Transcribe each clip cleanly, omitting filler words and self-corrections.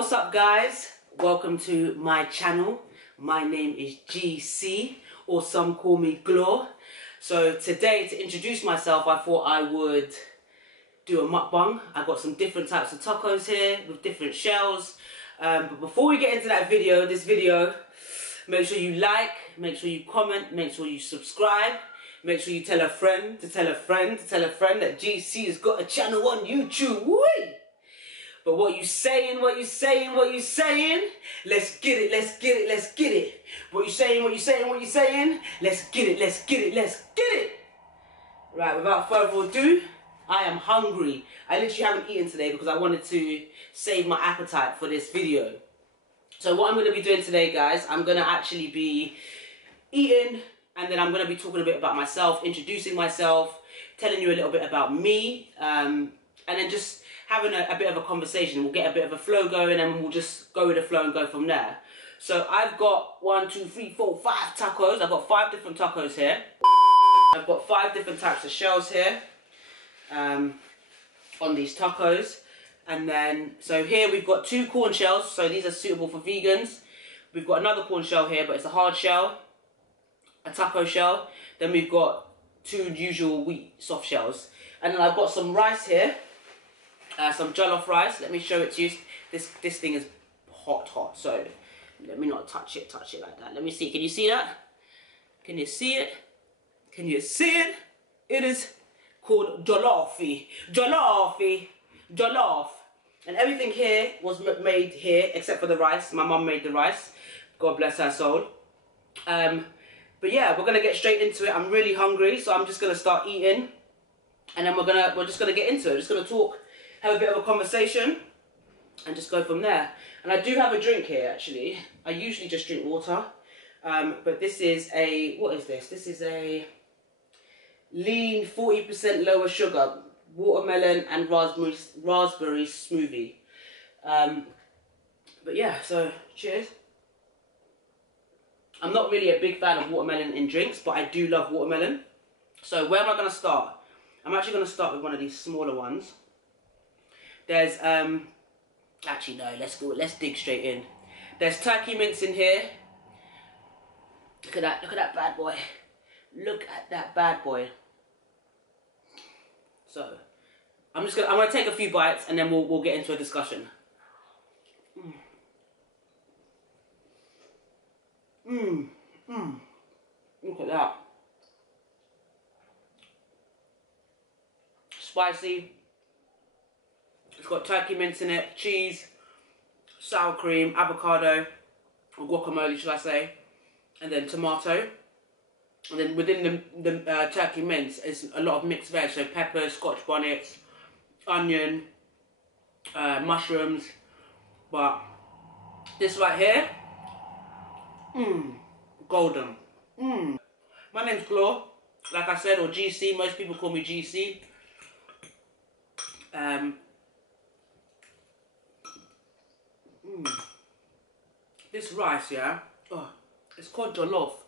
What's up, guys? Welcome to my channel. My name is GC, or some call me Glor. So today, to introduce myself, I thought I would do a mukbang. I've got some different types of tacos here with different shells. But before we get into this video, make sure you like, make sure you comment, make sure you subscribe, make sure you tell a friend to tell a friend to tell a friend that GC has got a channel on YouTube. Whee! But what you saying, what you saying, what you saying? Let's get it, let's get it, let's get it. What you saying, what you saying, what you saying? Let's get it, let's get it, let's get it. Right, without further ado, I am hungry. I literally haven't eaten today because I wanted to save my appetite for this video. So what I'm going to be doing today, guys, I'm going to actually be eating, and then I'm going to be talking a bit about myself, introducing myself, telling you a little bit about me, and then just having a bit of a conversation. We'll get a bit of a flow going and we'll just go with the flow and go from there. So I've got 5 tacos. I've got 5 different tacos here. I've got 5 different types of shells here on these tacos. And then, so here we've got 2 corn shells. So these are suitable for vegans. We've got another corn shell here, but it's a hard shell, a taco shell. Then we've got 2 usual wheat soft shells. And then I've got some rice here. Some jollof rice. Let me show it to you. This thing is hot, so let me not touch it like that. Let me see. Can you see that? Can you see it? Can you see it? It is called jollofi. Jollof. And everything here was made here except for the rice. My mum made the rice. God bless her soul. But yeah, we're gonna get straight into it. I'm really hungry, so I'm just gonna start eating, and then we're just gonna get into it. Just gonna talk, have a bit of a conversation, and just go from there. And I do have a drink here, actually. I usually just drink water, but this is a, what is this? This is a lean, 40% lower sugar, watermelon and raspberry smoothie. But yeah, so cheers. I'm not really a big fan of watermelon in drinks, but I do love watermelon. So where am I gonna start? I'm actually gonna start with one of these smaller ones. There's, actually no, let's dig straight in. There's turkey mince in here. Look at that bad boy. Look at that bad boy. So, I'm gonna take a few bites and then we'll get into a discussion. Look at that. Spicy. It's got turkey mince in it, cheese, sour cream, avocado, or guacamole, should I say, and then tomato. And then within the turkey mince is a lot of mixed veg, so peppers, scotch bonnets, onion, mushrooms. But this right here, golden. My name's Glor, like I said, or GC. Most people call me GC. This rice, yeah, oh, it's called jollof.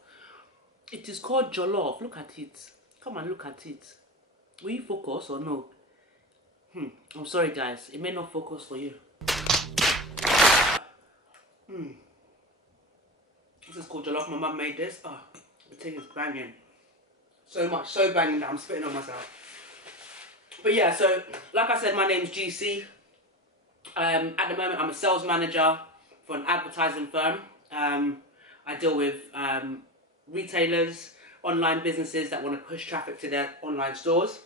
It is called jollof. Look at it. Come and look at it. Will you focus or no? I'm sorry, guys. It may not focus for you. This is called jollof. My mum made this. Oh, the thing is banging. So banging that I'm spitting on myself. But yeah, so like I said, my name's GC. At the moment, I'm a sales manager for an advertising firm. I deal with retailers, online businesses that want to push traffic to their online stores.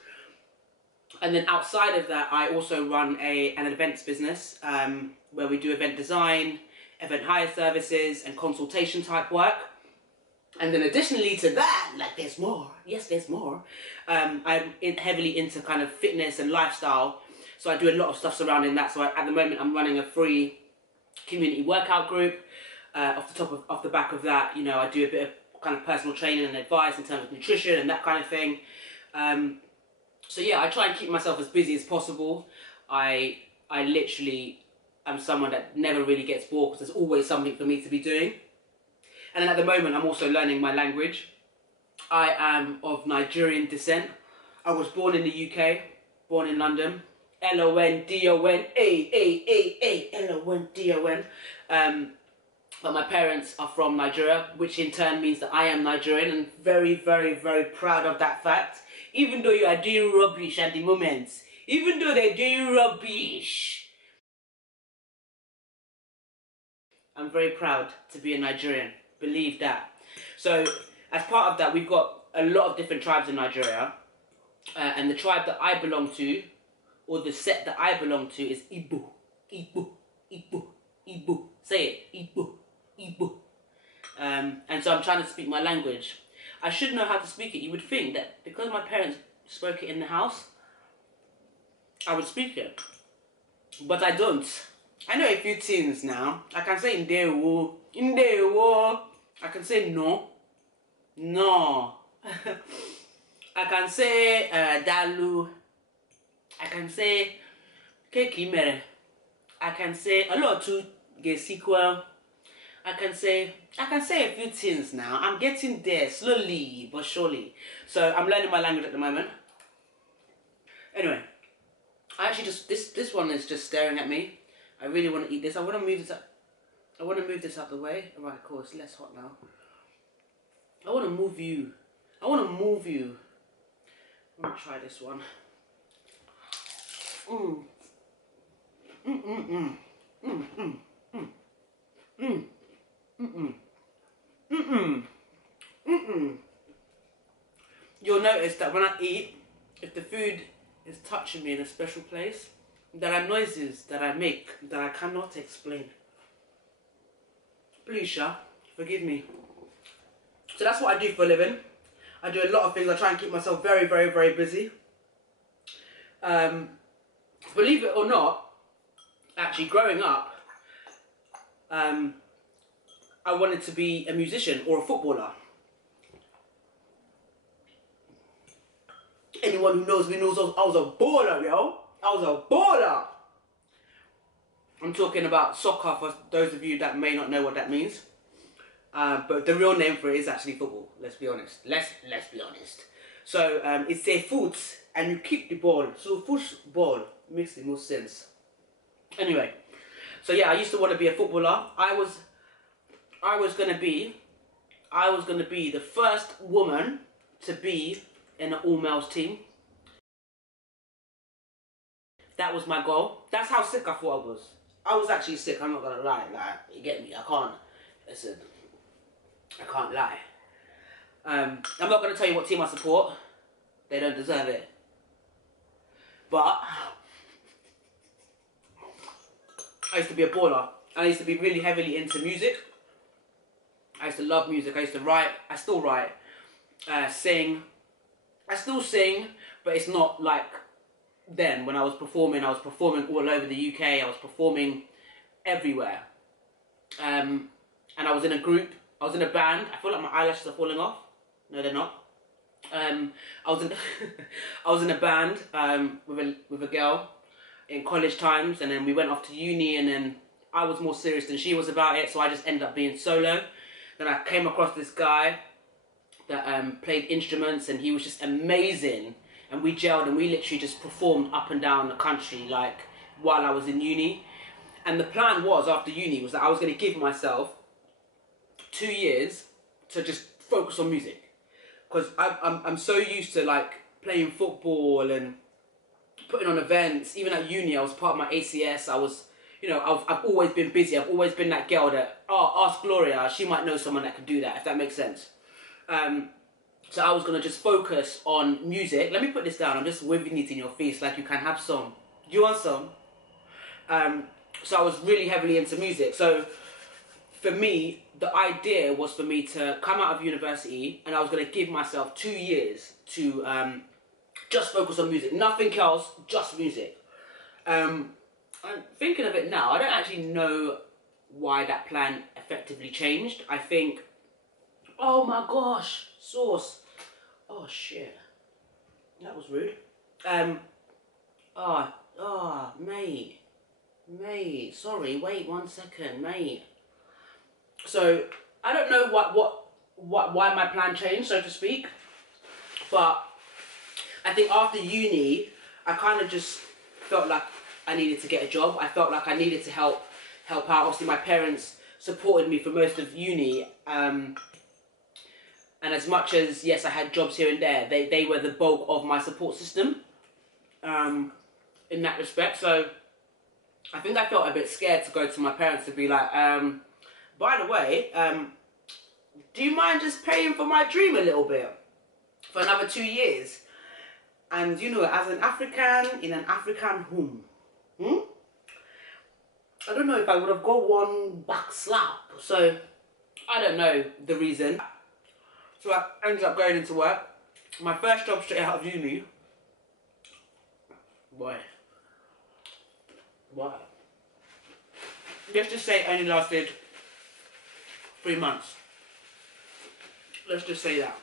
And then outside of that, I also run an events business where we do event design, event hire services, and consultation type work. And then additionally to that, like there's more, yes there's more, I'm heavily into kind of fitness and lifestyle, so I do a lot of stuff surrounding that. So at the moment I'm running a free community workout group. Off the back of that, you know, I do a bit of kind of personal training and advice in terms of nutrition and that kind of thing. So yeah, I try and keep myself as busy as possible. I literally am someone that never really gets bored because there's always something for me to be doing. And then at the moment, I'm also learning my language. I am of Nigerian descent. I was born in the UK, born in London. L-O-N-D-O-N, A, L-O-N-D-O-N. But my parents are from Nigeria, which in turn means that I am Nigerian, and very, very, very proud of that fact. Even though you are doing rubbish at the moment, even though they're doing rubbish, I'm very proud to be a Nigerian. Believe that. So, as part of that, we've got a lot of different tribes in Nigeria. And the tribe that I belong to, or the set that I belong to, is Igbo. Igbo. Igbo. Igbo. Say it. Igbo. Igbo. And so I'm trying to speak my language. I should know how to speak it. You would think that because my parents spoke it in the house, I would speak it. But I don't. I know a few things now. I can say Ndewo. Ndewo. I can say no. No. I can say Dalu. I can say Kekimere. I can say a lot to Gesikwa. I can say a few things now. I'm getting there slowly but surely. So I'm learning my language at the moment. Anyway, I actually just this one is just staring at me. I really want to eat this. I want to move this up. I want to move this out the way. Alright, cool. It's less hot now. I want to move you. I want to move you. I'm gonna try this one. You'll notice that when I eat, if the food is touching me in a special place, there are noises that I make that I cannot explain. Please, Sha, forgive me. So that's what I do for a living. I do a lot of things. I try and keep myself very, very, very busy. Believe it or not, actually growing up, I wanted to be a musician or a footballer. Anyone who knows me knows I was a baller, yo. I was a baller. I'm talking about soccer for those of you that may not know what that means. But the real name for it is actually football. Let's be honest. Let's be honest. So it's a foot, and you keep the ball. So football makes the most sense. Anyway, so yeah, I used to want to be a footballer. I was gonna be the first woman to be in an all-males team. That was my goal. That's how sick I thought I was. I was actually sick. I'm not gonna lie. Like, you get me? I can't. Listen. I can't lie. I'm not going to tell you what team I support. They don't deserve it. But I used to be a baller. I used to be really heavily into music. I used to love music. I used to write. I still write. Sing. I still sing, but it's not like then when I was performing. I was performing all over the UK. I was performing everywhere. And I was in a group. I was in a band. I feel like my eyelashes are falling off. No, they're not. I was in a band with a girl in college times, and then we went off to uni, and then I was more serious than she was about it, so I just ended up being solo. Then I came across this guy that played instruments, and he was just amazing, and we gelled, and we literally just performed up and down the country like while I was in uni. And the plan was after uni was that I was going to give myself 2 years to just focus on music, because I'm so used to like playing football and putting on events. Even at uni, I was part of my ACS. I was, you know, I've always been busy. I've always been that girl that, oh, ask Gloria, she might know someone that could do that, if that makes sense. So I was gonna just focus on music. Let me put this down. I'm just waving it in your face like you can have some. Do you want some? So I was really heavily into music. So for me, the idea was for me to come out of university, and I was going to give myself 2 years to just focus on music. Nothing else, just music. I'm thinking of it now. I don't actually know why that plan effectively changed. I think, oh my gosh, sauce. Oh shit. That was rude. Mate, sorry, wait 1 second, mate. So I don't know why my plan changed, so to speak, but I think after uni I kind of just felt like I needed to get a job. I felt like I needed to help out. Obviously, my parents supported me for most of uni. And as much as, yes, I had jobs here and there, they were the bulk of my support system in that respect. So I think I felt a bit scared to go to my parents to be like, by the way, do you mind just paying for my dream a little bit for another 2 years? And you know, as an African in an African home, I don't know if I would have got one back slap. So I don't know the reason. So I ended up going into work. My first job straight out of uni. Why? Let's just say it only lasted 3 months. Let's just say that.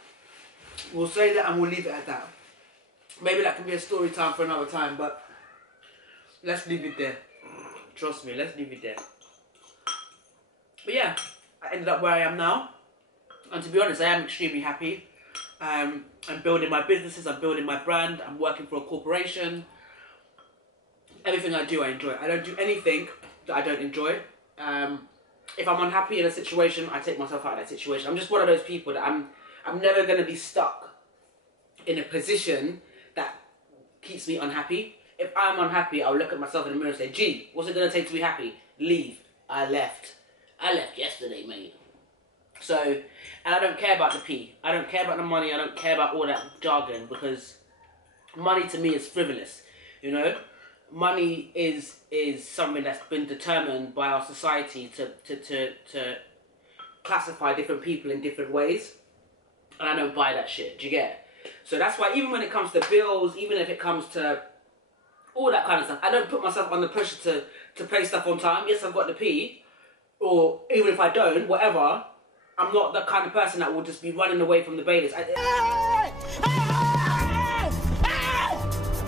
We'll say that and we'll leave it at that. Maybe that can be a story time for another time, but let's leave it there. Trust me, let's leave it there. But yeah, I ended up where I am now. And to be honest, I am extremely happy. I'm building my businesses, I'm building my brand, I'm working for a corporation. Everything I do, I enjoy. I don't do anything that I don't enjoy. If I'm unhappy in a situation, I take myself out of that situation. I'm just one of those people that I'm never going to be stuck in a position that keeps me unhappy. If I'm unhappy, I'll look at myself in the mirror and say, gee, what's it going to take to be happy? Leave. I left yesterday, mate. So, and I don't care about the P. I don't care about the money. I don't care about all that jargon, because money to me is frivolous, you know? Money is something that's been determined by our society to classify different people in different ways. And I don't buy that shit, do you get it? So that's why even when it comes to bills, even if it comes to all that kind of stuff, I don't put myself under pressure to pay stuff on time. Yes, I've got the P, or even if I don't, whatever, I'm not that kind of person that will just be running away from the bailiffs.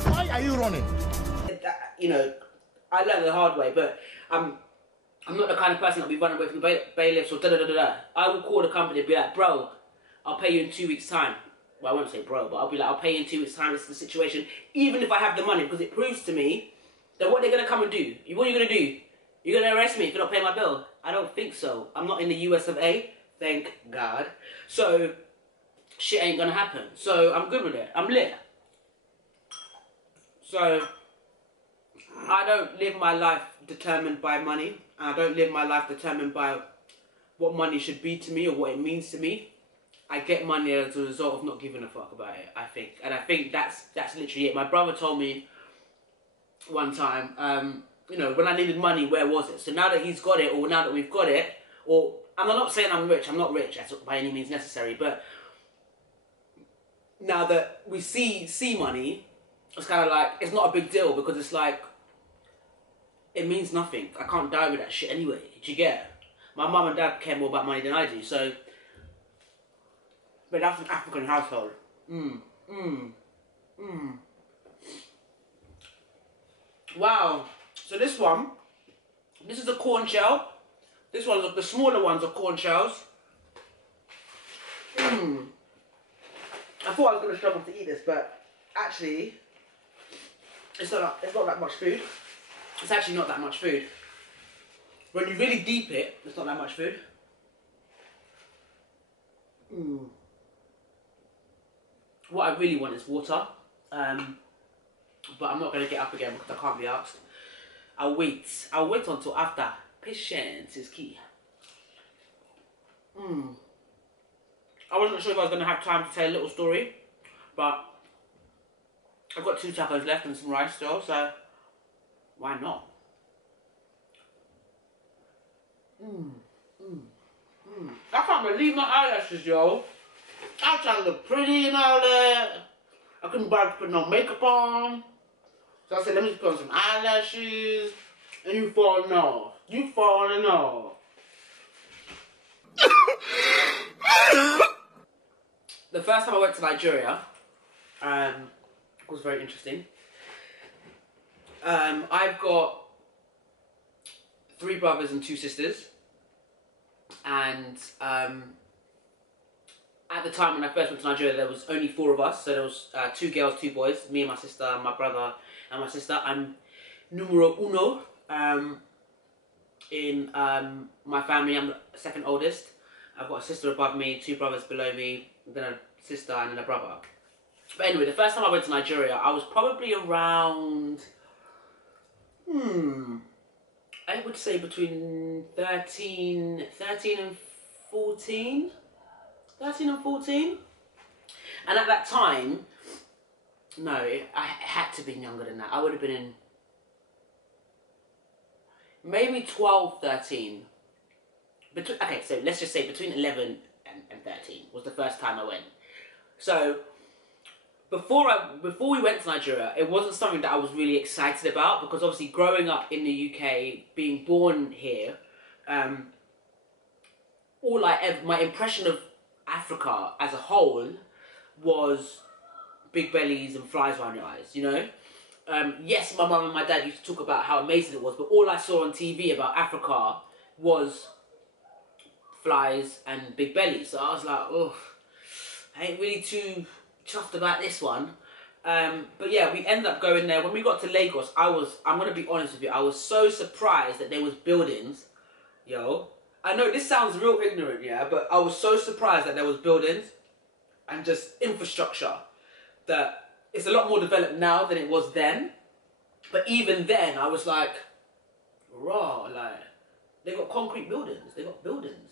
Why are you running? You know, I learned the hard way, but I'm not the kind of person that'll be running away from the bailiffs or da-da-da-da-da. I will call the company and be like, bro, I'll pay you in 2 weeks' time. Well, I won't say bro, but I'll be like, I'll pay you in 2 weeks' time, this is the situation, even if I have the money, because it proves to me that what they're going to come and do. What are you going to do? You're going to arrest me if you don't pay my bill? I don't think so. I'm not in the US of A, thank God. So, shit ain't going to happen. So, I'm good with it. I'm lit. So, I don't live my life determined by money. And I don't live my life determined by what money should be to me or what it means to me. I get money as a result of not giving a fuck about it, I think. And I think that's literally it. My brother told me one time, you know, when I needed money, where was it? So now that he's got it, or now that we've got it, or I'm not saying I'm rich, I'm not rich, that's by any means necessary, but now that we see money, it's kind of like, it's not a big deal, because it's like, it means nothing. I can't die with that shit anyway, do you get it? My mum and dad care more about money than I do, so, but that's an African household. Wow. So this is a corn shell. This one's, the smaller ones are corn shells. I thought I was going to struggle to eat this, but actually, it's not that much food. It's actually not that much food. When you really deep it, it's not that much food. What I really want is water. But I'm not going to get up again because I can't be asked. I'll wait until after. Patience is key. I wasn't sure if I was going to have time to tell a little story, but I've got 2 tacos left and some rice still, so why not? I can't believe my eyelashes, yo. I try to look pretty and all that. I couldn't bother to put no makeup on. So I said, let me just put on some eyelashes. And you falling off. You falling off. The first time I went to Nigeria was very interesting. I've got 3 brothers and 2 sisters. And at the time when I first went to Nigeria, there was only 4 of us. So there was 2 girls, 2 boys, me and my sister, my brother and my sister. And numero uno in my family. I'm the second oldest. I've got a sister above me, 2 brothers below me, then a sister and then a brother. But anyway, the first time I went to Nigeria, I was probably around, I would say between 13 and 14. 13 and 14. And at that time, no, I had to be younger than that. I would have been in maybe 12, 13. Okay, so let's just say between 11 and 13 was the first time I went. So before we went to Nigeria, it wasn't something that I was really excited about, because obviously growing up in the UK, being born here, my impression of Africa as a whole was big bellies and flies around your eyes, you know? Yes, my mum and my dad used to talk about how amazing it was, but all I saw on TV about Africa was flies and big bellies. So I was like, oh, I ain't really too chuffed about this one. But yeah, we ended up going there. When we got to Lagos, I'm going to be honest with you, I was so surprised that there was buildings. Yo, I know this sounds real ignorant, yeah, but I was so surprised that there was buildings and just infrastructure, that it's a lot more developed now than it was then. But even then, I was like, raw, like, they got concrete buildings, they got buildings.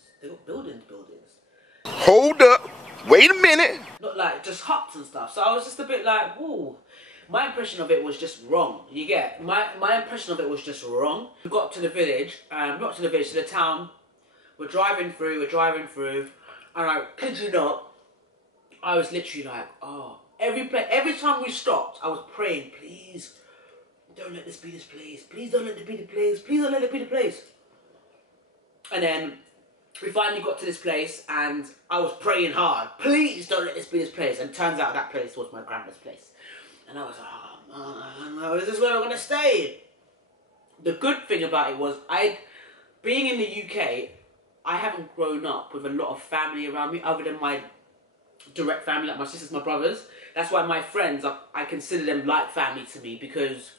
Hold up, wait a minute. Not like just huts and stuff. So I was just a bit like, whoa. My impression of it was just wrong. You get? My impression of it was just wrong. We got to the village, not to the village, to the town. We're driving through, and I kid you not, I was literally like, oh, every time we stopped, I was praying, please, don't let this be this place. Please don't let it be the place. Please don't let it be the place. And then we finally got to this place, and I was praying hard, please don't let this be this place. And it turns out that place was my grandma's place. And I was like, oh no, is this where I'm going to stay? The good thing about it was, being in the UK, I haven't grown up with a lot of family around me other than my direct family, like my sisters, my brothers. That's why my friends, I consider them like family to me, because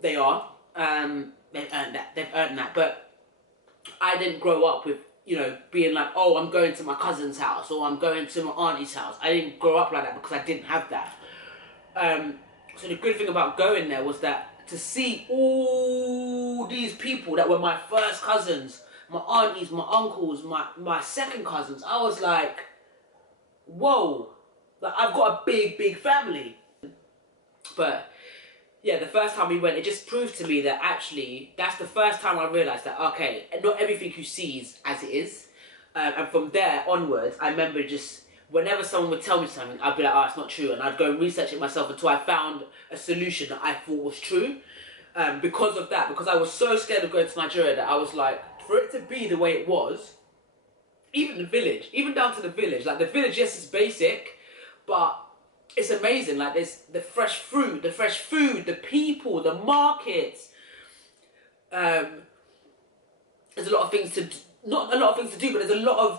they are. They've earned that. But I didn't grow up with, you know, being like, oh, I'm going to my cousin's house, or I'm going to my auntie's house. I didn't grow up like that because I didn't have that. So the good thing about going there was that to see all these people that were my first cousins, my aunties, my uncles, my second cousins, I was like, whoa, like I've got a big family. But yeah, the first time we went, it just proved to me that actually, that's the first time I realised that, okay, not everything you see is as it is. And from there onwards, I remember just, whenever someone would tell me something, I'd be like, oh, it's not true. And I'd go and research it myself until I found a solution that I thought was true. Because of that, because I was so scared of going to Nigeria that I was like, for it to be the way it was, even the village, even down to the village, like the village, yes, it's basic, but it's amazing. Like there's the fresh fruit, the people, the markets. There's a lot of things to, not a lot of things to do, but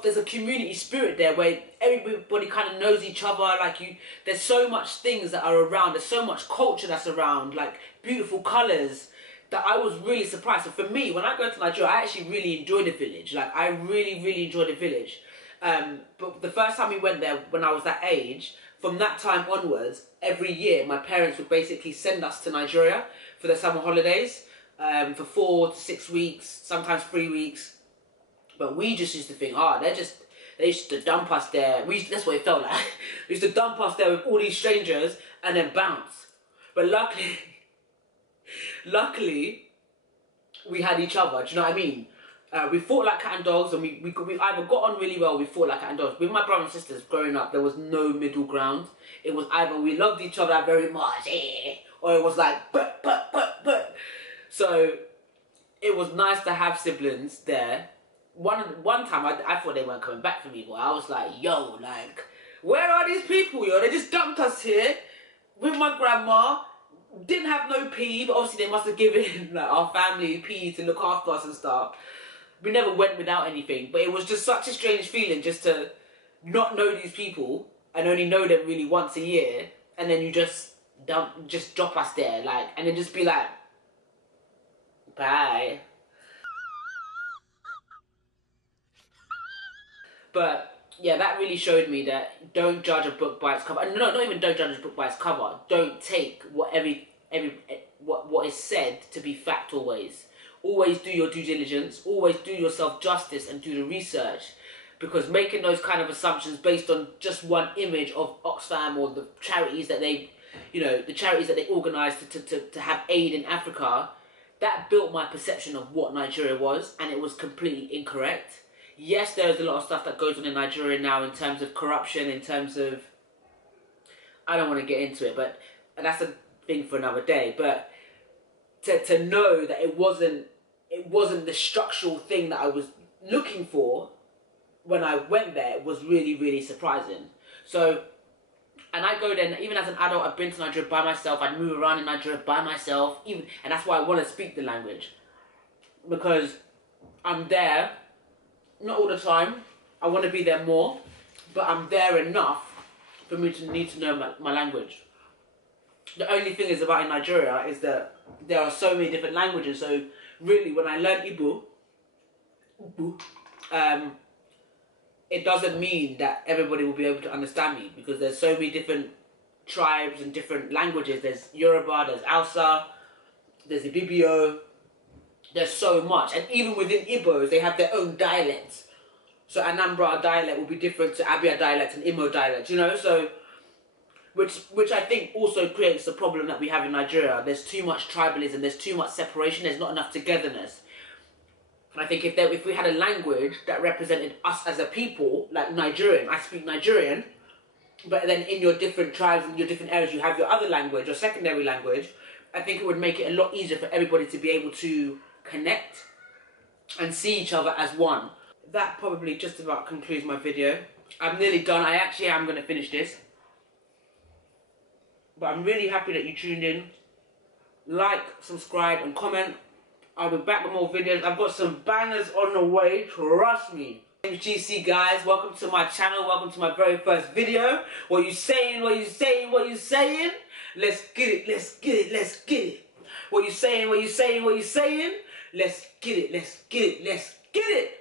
there's a community spirit there where everybody kind of knows each other. Like there's so much things that are around. There's so much culture that's around, like beautiful colours, that I was really surprised. So for me, when I go to Nigeria, I actually really enjoy the village. Like I really enjoy the village. But the first time we went there, when I was that age, from that time onwards, every year my parents would basically send us to Nigeria for the summer holidays, for 4 to 6 weeks, sometimes 3 weeks. But we just used to think, they used to dump us there. That's what it felt like. They used to dump us there with all these strangers and then bounce. But luckily, we had each other. Do you know what I mean? We fought like cat and dogs, and we either got on really well, we fought like cat and dogs. With my brother and sisters growing up, there was no middle ground. It was either we loved each other very much, or it was like, but. So, it was nice to have siblings there. One time, I thought they weren't coming back for me, but I was like, yo, like, where are these people, yo? They just dumped us here with my grandma. Didn't have no pee, but obviously they must have given like our family pee to look after us and stuff. We never went without anything, but it was just such a strange feeling just to not know these people and only know them really once a year, and then you just drop us there, like, and then just be like, Bye. But yeah, that really showed me that don't judge a book by its cover. No, not even don't judge a book by its cover. Don't take what what is said to be fact always. Always do your due diligence. Always do yourself justice and do the research. Because making those kind of assumptions based on just one image of Oxfam or the charities that they, you know, the charities that they organised to have aid in Africa, that built my perception of what Nigeria was, and it was completely incorrect. Yes, there's a lot of stuff that goes on in Nigeria now in terms of corruption, in terms of, I don't want to get into it, but that's a thing for another day. But to know that it wasn't the structural thing that I was looking for when I went there was really, really surprising. So, and I go there, even as an adult, I've been to Nigeria by myself, I'd move around in Nigeria by myself, and that's why I want to speak the language. Because I'm there, not all the time, I want to be there more, but I'm there enough for me to need to know my language. The only thing is about in Nigeria is that there are so many different languages, so really when I learn Igbo, it doesn't mean that everybody will be able to understand me, because there's so many different tribes and different languages. There's Yoruba, there's Hausa, there's Ibibio, there's so much. And even within Igbos, they have their own dialects. So Anambra dialect will be different to Abia dialect and Imo dialect, you know? So, which I think also creates the problem that we have in Nigeria. There's too much tribalism, there's too much separation, there's not enough togetherness. And I think if we had a language that represented us as a people, like Nigerian, I speak Nigerian, but then in your different tribes and your different areas you have your other language, your secondary language, I think it would make it a lot easier for everybody to be able to connect and see each other as one. That probably just about concludes my video. I'm nearly done. I actually am going to finish this. But I'm really happy that you tuned in. Like, subscribe and comment. I'll be back with more videos. I've got some bangers on the way, trust me. My name is GC, guys. Welcome to my channel. Welcome to my very first video. What you saying? What you saying? What you saying? Let's get it. Let's get it. Let's get it. What you saying? What you saying? What you saying? Let's get it. Let's get it. Let's get it.